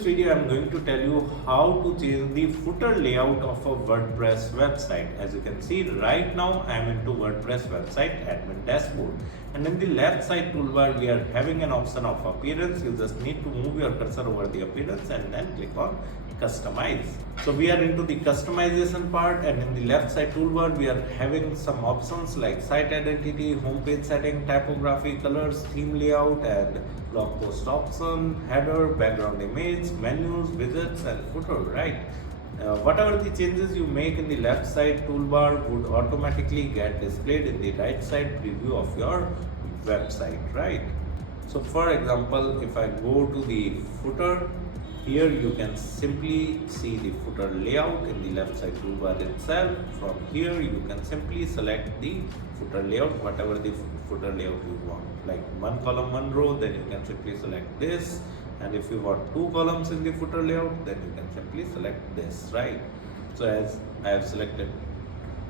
this video, I'm going to tell you how to change the footer layout of a WordPress website. As you can see right now, I'm into WordPress website admin dashboard. And in the left side toolbar, we are having an option of appearance. You just need to move your cursor over the appearance and then click on customize. So we are into the customization part, and in the left side toolbar we are having some options like site identity, homepage setting, typography, colors, theme layout, and blog post option, header, background image, menus, widgets, and footer, right? Whatever the changes you make in the left side toolbar would automatically get displayed in the right side preview of your website, right? So for example, if I go to the footer, here you can simply see the footer layout in the left side toolbar itself. From here you can simply select the footer layout, whatever the footer layout you want, like one column, one row, then you can simply select this. And if you want two columns in the footer layout, then you can simply select this, right? So as I have selected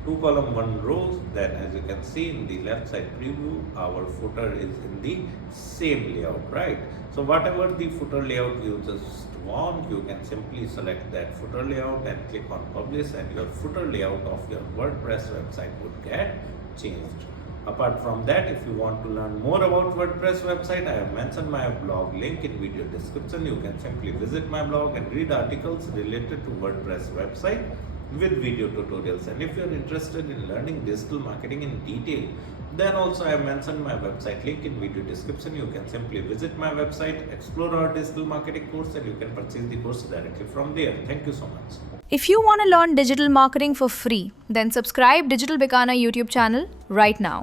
two column, one row, then as you can see in the left side preview, our footer is in the same layout, right? So whatever the footer layout you just want, you can simply select that footer layout and click on publish, and your footer layout of your WordPress website would get changed. Apart from that, if you want to learn more about WordPress website, I have mentioned my blog link in video description. You can simply visit my blog and read articles related to WordPress website with video tutorials. And if you are interested in learning digital marketing in detail, then also I have mentioned my website link in video description. You can simply visit my website, explore our digital marketing course, and you can purchase the course directly from there. Thank you so much. If you want to learn digital marketing for free, then subscribe Digital Bikana YouTube channel right now.